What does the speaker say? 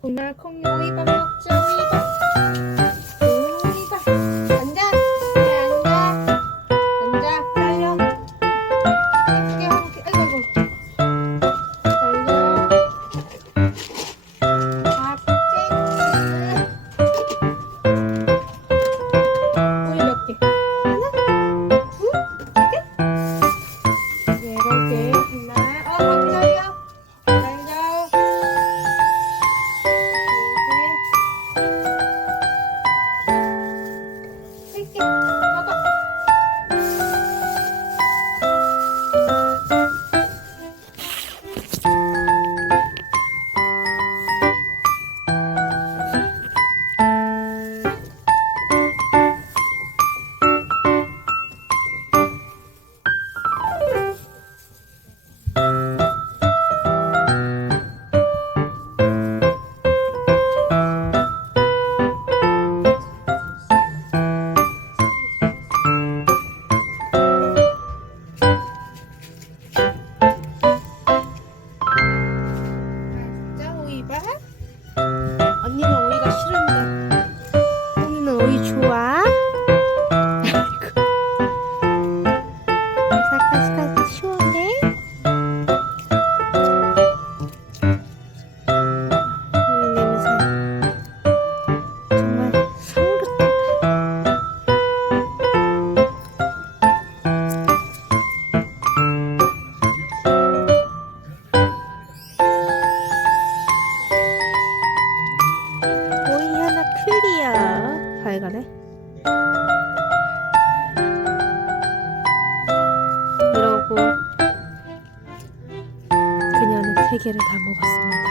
오늘 콩이 오이밥 먹자. 오이밥 앉아. 그래, 앉아 빨려. 예쁘게 하고. 아이고 빨려. 오이 몇 개? 하나? 둘? 개? 여러 개. 하나. 거기 달려. 달려. 할게. 먹어. 언니는 오이가 싫은데 언니는 오이 좋아? 아이고 아삭아삭 시원해? 오이 냄새 정말 향긋하다. 오이 하나 클리어. 발가래 이러고 그녀는 3개를 다 먹었습니다.